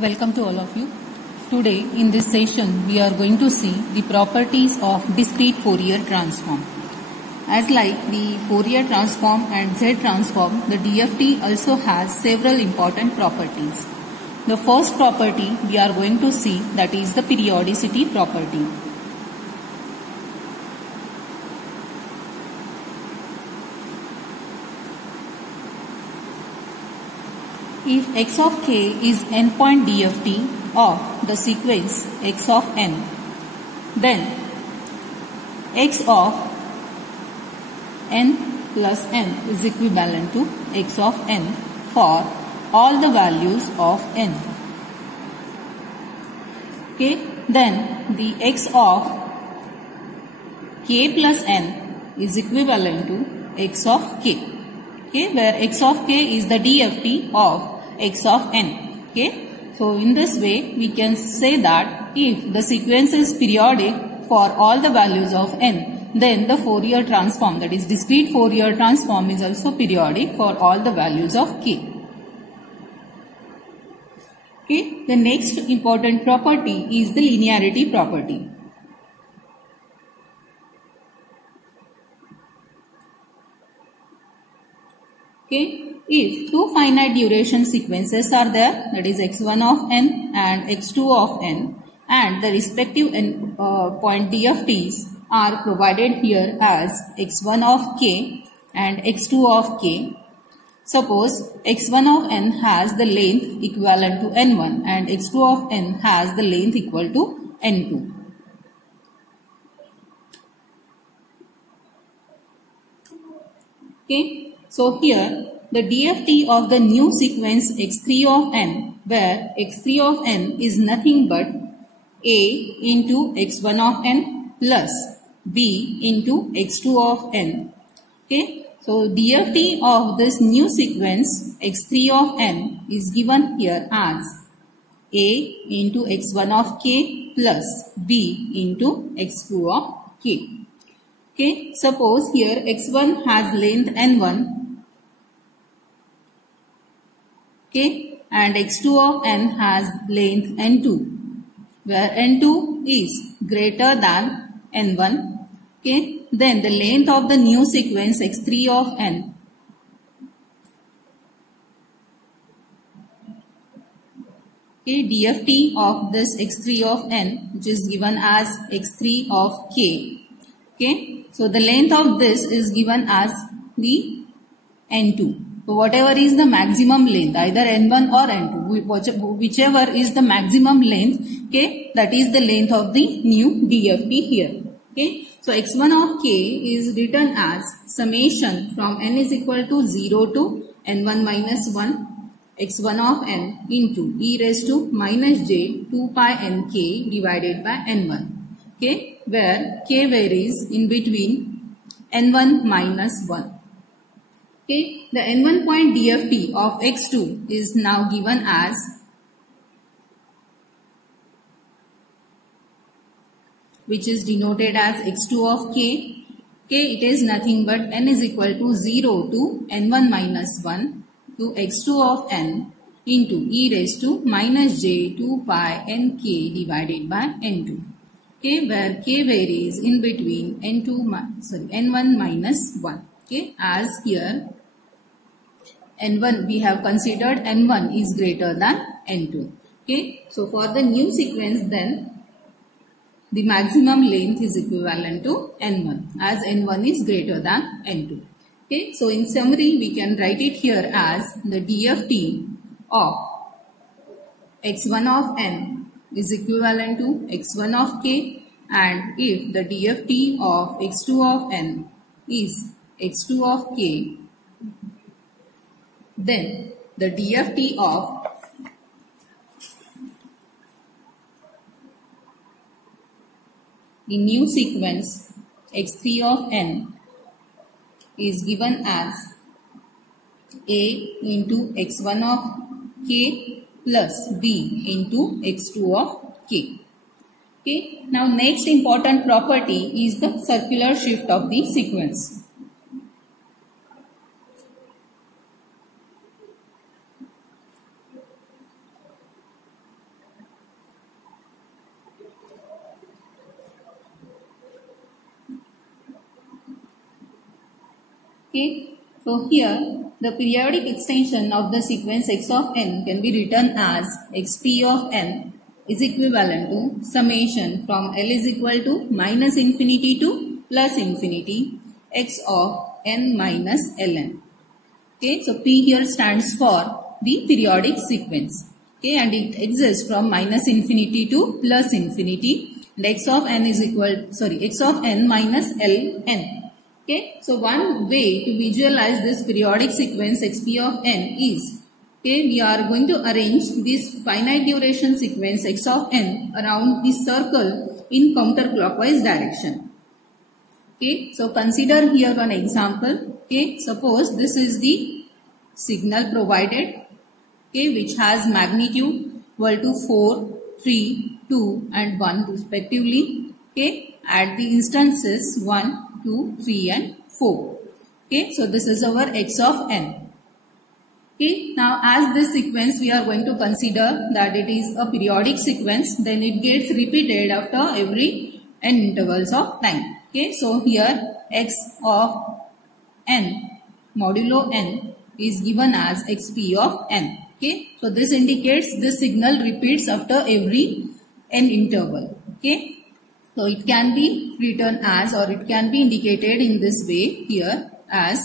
Welcome to all of you. Today in this session we are going to see the properties of discrete Fourier transform. As like the Fourier transform and Z transform, the DFT also has several important properties. The first property we are going to see, that is the periodicity property. If x of k is n-point DFT of the sequence x of n, then x of n plus n is equivalent to x of n for all the values of n. Okay, then the x of k plus n is equivalent to x of k. Okay, where x of k is the DFT of x of n. Okay, so in this way we can say that if the sequence is periodic for all the values of n, then the Fourier transform, that is discrete Fourier transform, is also periodic for all the values of k. Okay, the next important property is the linearity property. Okay, if two finite duration sequences are there, that is x1 of n and x2 of n, and the respective point DFTs are provided here as x1 of k and x2 of k. Suppose x1 of n has the length equivalent to n1 and x2 of n has the length equal to n2. Okay, so here the DFT of the new sequence x3 of n, where x3 of n is nothing but a into x1 of n plus b into x2 of n. Okay, so DFT of this new sequence x3 of n is given here as a into x1 of k plus b into x2 of k. Okay, suppose here x1 has length n1, okay, and x2 of n has length n2, where n2 is greater than n1. Okay, then the length of the new sequence x3 of n DFT of this x3 of n, which is given as x3 of k. Okay, so the length of this is given as the n2. So whatever is the maximum length, either n1 or n2, whichever is the maximum length, okay, that is the length of the new DFT here. Okay, so x1 of k is written as summation from n is equal to 0 to n1 minus 1 x1 of n into e raised to minus j 2 pi nk divided by n1. Okay, where k varies in between n1 minus 1. Okay, the n1 point DFT of x2 is now given as which is denoted as x2 of k. Okay, it is nothing but n is equal to 0 to n1 minus 1 to x2 of n into e raised to minus j 2 pi nk divided by n2. Okay, where k varies in between n1 minus 1. Okay, as here n1 we have considered n1 is greater than n2. Okay, so for the new sequence then the maximum length is equivalent to n1 as n1 is greater than n2. Okay, so in summary we can write it here as the DFT of x1 of n is equivalent to x1 of k, and if the DFT of x2 of n is x2 of k, then the DFT of the new sequence x3 of n is given as a into x1 of k plus b into x2 of k. Okay, now next important property is the circular shift of the sequence. Okay, so here the periodic extension of the sequence x of n can be written as xp of n is equivalent to summation from L is equal to minus infinity to plus infinity x of n minus ln. Okay, so P here stands for the periodic sequence. Okay, and it exists from minus infinity to plus infinity. And x of n minus ln. Okay, so one way to visualize this periodic sequence xp of n is, okay, we are going to arrange this finite duration sequence x of n around the circle in counterclockwise direction. Okay, so consider here one example. Okay, suppose this is the signal provided, okay, which has magnitude equal to 4, 3, 2 and 1 respectively. Okay, at the instances 1, 2, 3 and 4. Okay, so this is our x of n. Okay, now as this sequence we are going to consider that it is a periodic sequence, then it gets repeated after every n intervals of time. Okay, so here x of n modulo n is given as xp of n. Okay, so this indicates the signal repeats after every n interval. Okay, so it can be written as, or it can be indicated in this way here as,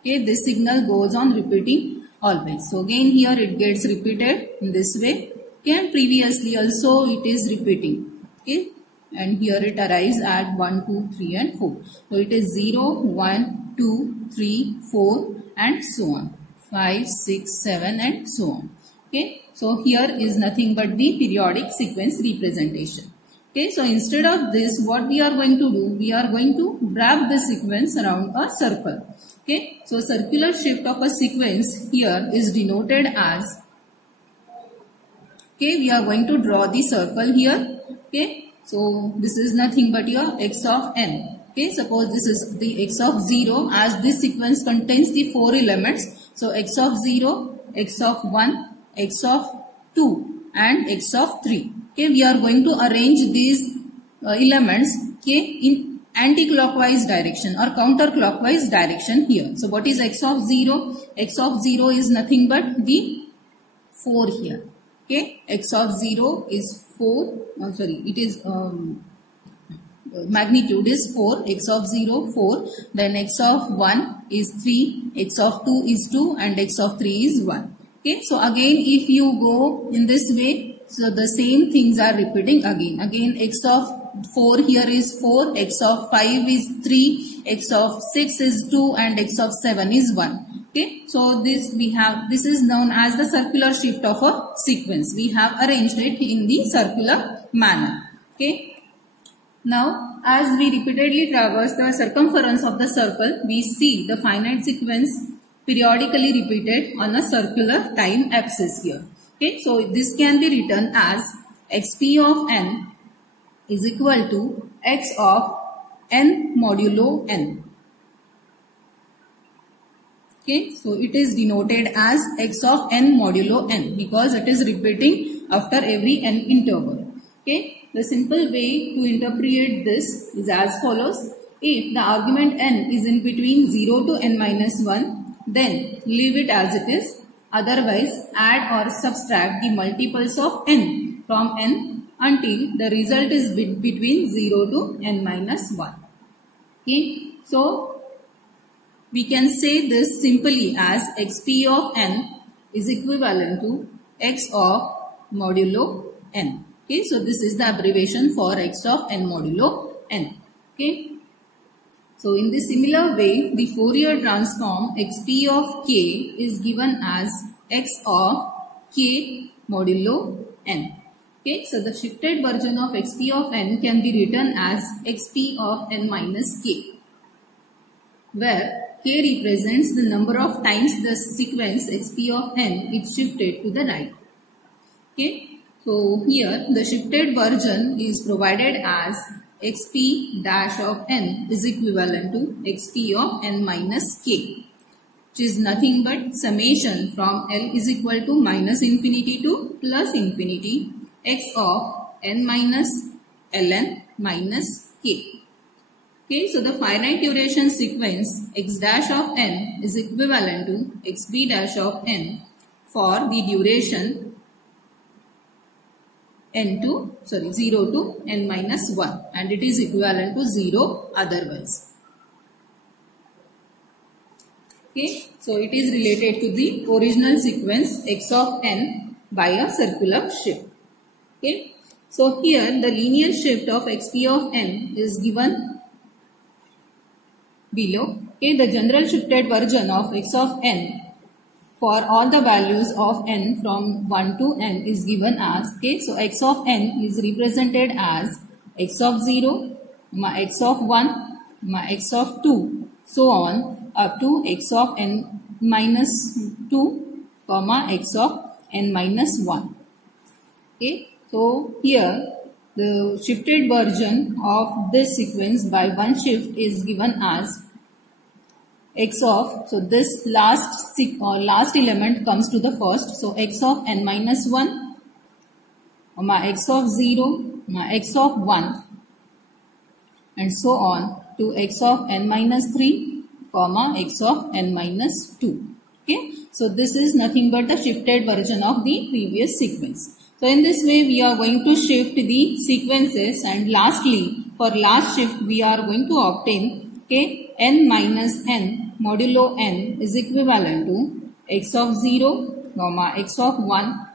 okay, this signal goes on repeating always. So again here it gets repeated in this way. Okay, and previously also it is repeating. Okay, and here it arrives at 1, 2, 3 and 4. So it is 0, 1, 2, 3, 4 and so on. 5, 6, 7 and so on. Okay, so here is nothing but the periodic sequence representation. Okay, so instead of this, what we are going to do, we are going to wrap the sequence around a circle. Okay, so circular shift of a sequence here is denoted as, okay, we are going to draw the circle here. Okay, so this is nothing but your x of n. Okay, suppose this is the x of 0, as this sequence contains the 4 elements. So x of 0, x of 1, x of 2 and x of 3. Okay, we are going to arrange these elements, okay, in anti-clockwise direction or counterclockwise direction here. So what is x of 0? X of 0 is nothing but the 4 here. Okay, x of 0 is 4, it is magnitude is 4, x of 0 4, then x of 1 is 3, x of 2 is 2 and x of 3 is 1. Okay, so again if you go in this way, so the same things are repeating again. Again x of 4 here is 4, x of 5 is 3, x of 6 is 2 and x of 7 is 1. Okay, so this is known as the circular shift of a sequence. We have arranged it in the circular manner. Okay, now as we repeatedly traverse the circumference of the circle, we see the finite sequence periodically repeated on a circular time axis here. Okay, so this can be written as xp of n is equal to x of n modulo n. Okay, so it is denoted as x of n modulo n because it is repeating after every n interval. Okay, the simple way to interpret this is as follows. If the argument n is in between 0 to n minus 1, then leave it as it is. Otherwise, add or subtract the multiples of n from n until the result is between 0 to n minus 1. Okay, so we can say this simply as xp of n is equivalent to x of modulo n. Okay, so this is the abbreviation for x of n modulo n. Okay, so in the similar way, the Fourier transform xp of k is given as x of k modulo n. Okay, so the shifted version of xp of n can be written as xp of n minus k, where k represents the number of times the sequence xp of n is shifted to the right. Okay, so here the shifted version is provided as xp dash of n is equivalent to xp of n minus k, which is nothing but summation from L is equal to minus infinity to plus infinity x of n minus ln minus k. Okay, so the finite duration sequence x dash of n is equivalent to xb dash of n for the duration 0 to n minus 1, and it is equivalent to 0 otherwise. Okay, so it is related to the original sequence x of n by a circular shift. Okay, so here the linear shift of xp of n is given below. Okay, the general shifted version of x of n for all the values of n from 1 to n is given as, okay, so x of n is represented as x of 0, x of 1, x of 2, so on up to x of n minus 2, x of n minus 1. Okay, so here the shifted version of this sequence by one shift is given as x of, so this last element comes to the first, so x of n minus 1, x of 0, x of 1, and so on to x of n minus 3, x of n minus 2. Okay, so this is nothing but the shifted version of the previous sequence. So in this way we are going to shift the sequences, and lastly for last shift we are going to obtain, okay, n minus n modulo n is equivalent to x of 0, x of 1,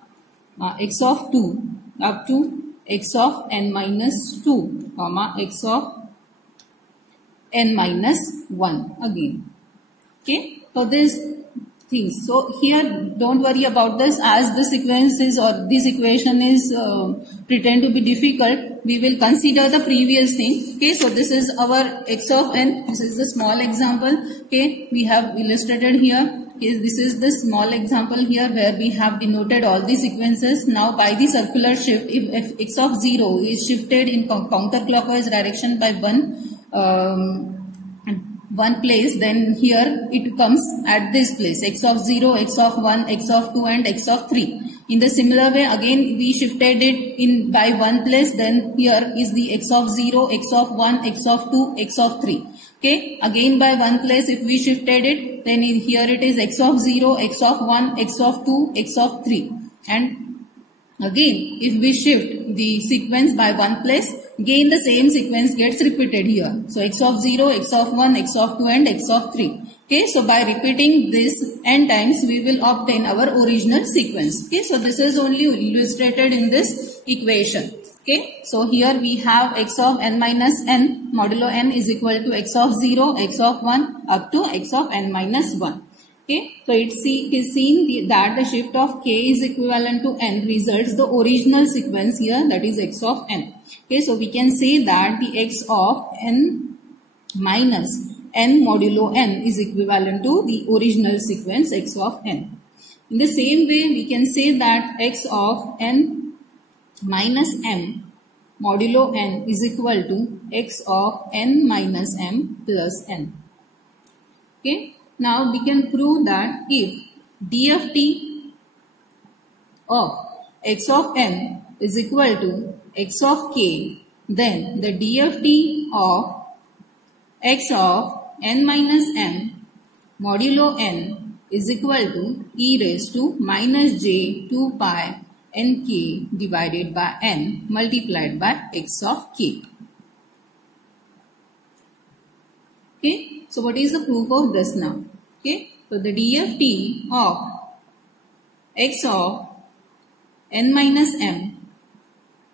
x of 2 up to x of n minus 2, x of n minus 1 again. Okay, so this things. So here don't worry about this, as the sequence is or this equation is pretend to be difficult. We will consider the previous thing. Okay, so this is our x of n. This is the small example. Okay, we have illustrated here. Okay, this is the small example here where we have denoted all the sequences. Now by the circular shift, if x of 0 is shifted in counterclockwise direction by one place, then here it comes at this place, x of 0, x of 1, x of 2 and x of 3. In the similar way again we shifted it in by one place, then here is the x of 0, x of 1, x of 2, x of 3. Okay, again by one place if we shifted it, then here it is x of 0, x of 1, x of 2, x of 3. And again if we shift the sequence by one place, again the same sequence gets repeated here. So x of 0, x of 1, x of 2 and x of 3. Okay, so by repeating this n times we will obtain our original sequence. Okay, so this is only illustrated in this equation. Okay, so here we have x of n minus n modulo n is equal to x of 0, x of 1 up to x of n minus 1. Okay, so it is seen that the shift of k is equivalent to n results the original sequence here, that is x of n. Okay, so we can say that the x of n minus n modulo n is equivalent to the original sequence x of n. In the same way we can say that x of n minus m modulo n is equal to x of n minus m plus n. Okay. Now we can prove that if DFT of x of n is equal to x of k, then the DFT of x of n minus m modulo n is equal to e raised to minus j 2 pi nk divided by n multiplied by x of k. Okay. So what is the proof of this now? Okay, so the DFT of x of n minus m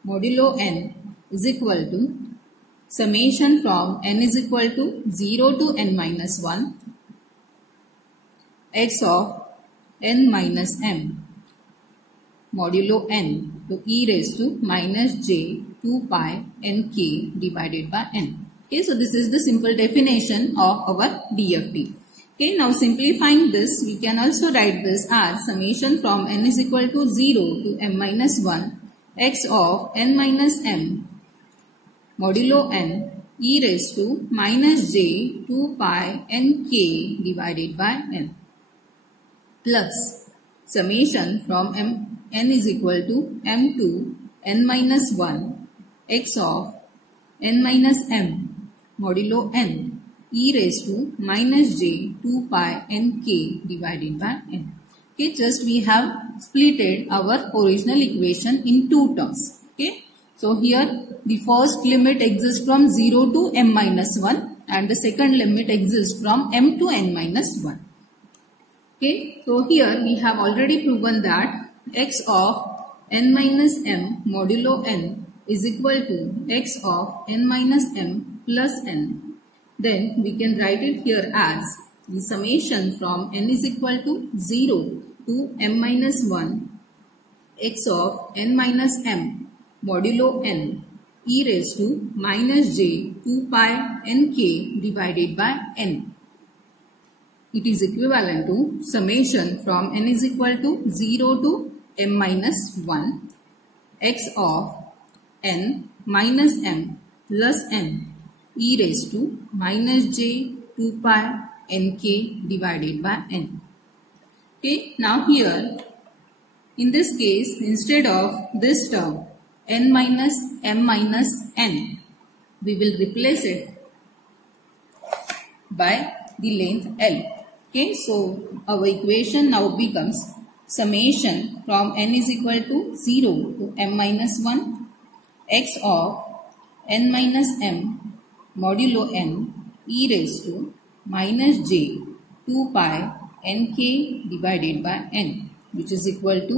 modulo n is equal to summation from n is equal to 0 to n minus 1 x of n minus m modulo n to e raised to minus j 2 pi nk divided by n. Okay, so this is the simple definition of our DFT. Okay, now simplifying this, we can also write this as summation from n is equal to 0 to m minus 1 x of n minus m modulo n e raised to minus j 2 pi nk divided by n plus summation from n is equal to m to n minus 1 x of n minus m modulo n e raised to minus j 2 pi n k divided by n. Okay, just we have splitted our original equation in two terms. Okay, so here the first limit exists from 0 to m minus 1 and the second limit exists from m to n minus 1. Okay, so here we have already proven that x of n minus m modulo n is equal to x of n minus m plus n. Then we can write it here as the summation from n is equal to 0 to m minus 1 x of n minus m modulo n e raised to minus j 2 pi n k divided by n. It is equivalent to summation from n is equal to 0 to m minus 1 x of n minus m plus n e raised to minus j 2 pi n k divided by n. Okay, now here in this case, instead of this term n minus m minus n, we will replace it by the length L. Okay, so our equation now becomes summation from n is equal to 0 to m minus 1 x of n minus m modulo n e raised to minus j 2 pi n k divided by n, which is equal to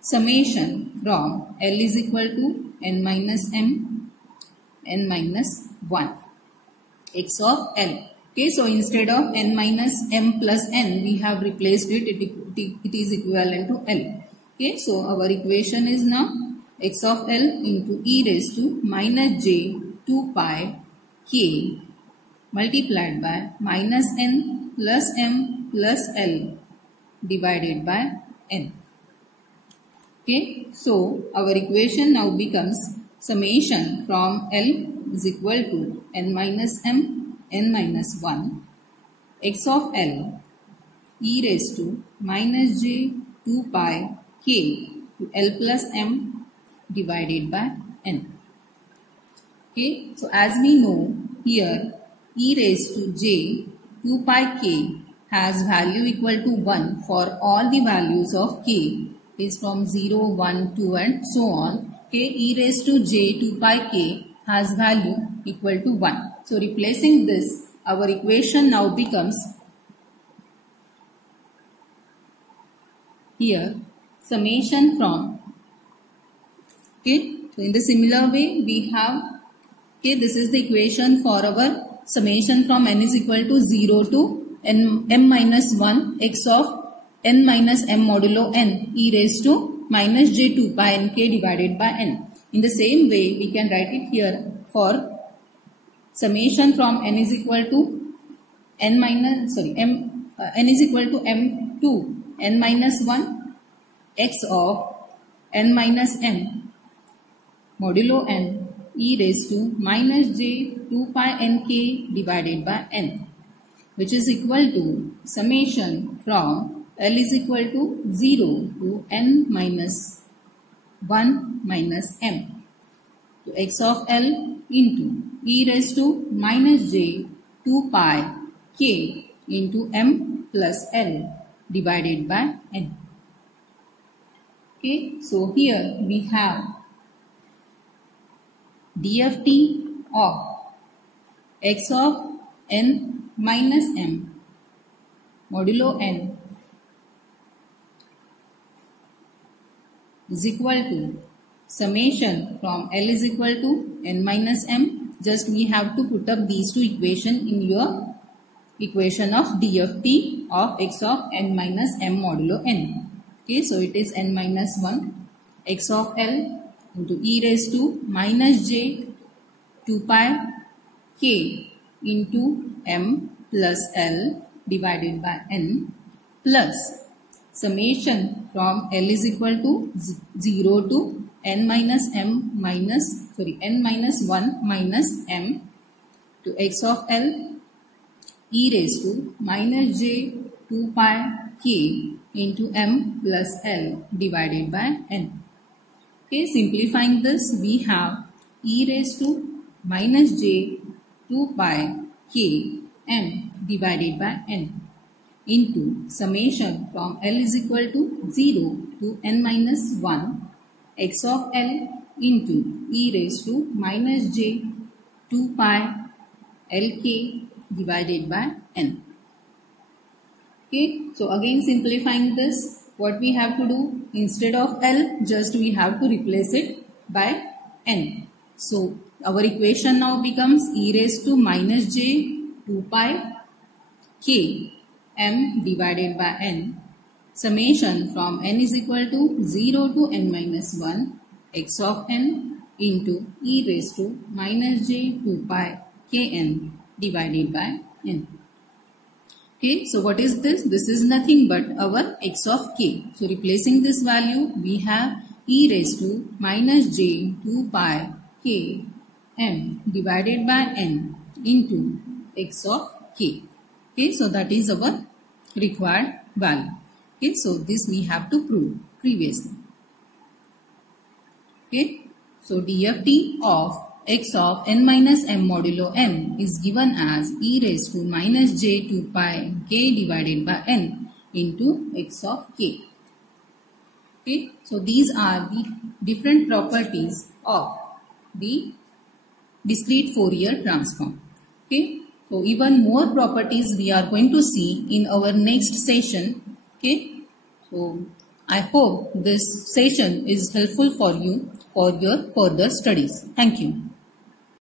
summation from L is equal to n minus m n minus 1 x of L. Okay, so instead of n minus m plus n, we have replaced it. It is equivalent to L. Okay, so our equation is now x of L into e raised to minus j 2 pi k multiplied by minus n plus m plus L divided by n. Okay, so our equation now becomes summation from L is equal to n minus m n minus 1 x of L e raised to minus j 2 pi k to L plus m divided by n. Okay, so as we know here e raised to j 2 pi k has value equal to 1 for all the values of k is from 0, 1, 2 and so on. Okay, e raised to j 2 pi k has value equal to 1. So replacing this, our equation now becomes here summation from, okay, so in the similar way we have, okay, this is the equation for our summation from n is equal to 0 to m minus 1 x of n minus m modulo n e raised to minus j 2 pi n k divided by n. In the same way, we can write it here for summation from n is equal to n is equal to m to n minus 1 x of n minus m modulo n e raised to minus j 2 pi n k divided by n, which is equal to summation from L is equal to 0 to n minus 1 minus m to x of L into e raised to minus j 2 pi k into m plus L divided by n. Okay, so here we have DFT of x of n minus m modulo n is equal to summation from L is equal to n minus m. Just we have to put up these two equations in your equation of DFT of x of n minus m modulo n. Okay, so it is n minus 1 x of L into e raised to minus j 2 pi k into m plus L divided by n plus summation from L is equal to 0 to n minus 1 minus m to x of L e raised to minus j 2 pi k into m plus L divided by n. Okay, simplifying this, we have e raised to minus j 2 pi k m divided by n into summation from L is equal to 0 to n minus 1 x of L into e raised to minus j 2 pi lk divided by n. Okay, so again simplifying this, what we have to do, instead of L just we have to replace it by n. So our equation now becomes e raised to minus j 2 pi k m divided by n summation from n is equal to 0 to n minus 1 x of n into e raised to minus j 2 pi kn divided by n. Okay, so what is this? This is nothing but our x of k. So replacing this value, we have e raised to minus j 2 pi k m divided by n into x of k. Okay, so that is our required value. Okay, so this we have to prove previously. Okay, so DFT of x of n minus m modulo m is given as e raised to minus j 2 pi k divided by n into x of k. Okay, so these are the different properties of the discrete Fourier transform. Okay, so even more properties we are going to see in our next session. Okay, so I hope this session is helpful for you for your further studies. Thank you.